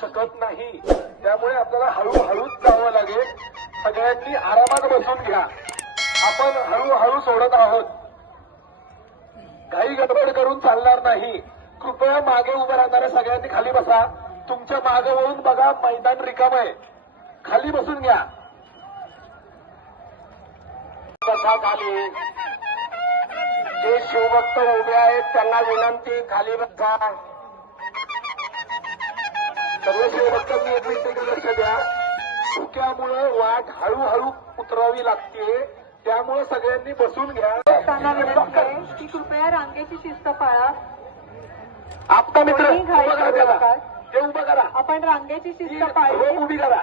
शकत नाही, त्यामुळे आपल्याला हळूहळूच जावं लागेल. सगळ्यांनी आरामात बसून घ्या. आपण हळूहळू सोडत आहोत. घाई गडबड करून चालणार नाही. कृपया मागे उभं राहणाऱ्या सगळ्यांनी खाली बसा. तुमच्या मागे वळून बघा, मैदान रिकाम आहे. खाली बसून घ्या. बसा खाली. जे शिवभक्त उभे आहेत त्यांना विनंती, खाली बसा. सर्व शिवभक्तांनी एक मिनिट लक्ष द्या. धुक्यामुळे वाट हळूहळू उतरावी लागते, त्यामुळे सगळ्यांनी बसून घ्या. की कृपया रांगेची शिस्त पाळा. आपला मित्र उभं करा त्याला. ते उभं करा. आपण रांगेची शिस्त पाळली. उभी करा.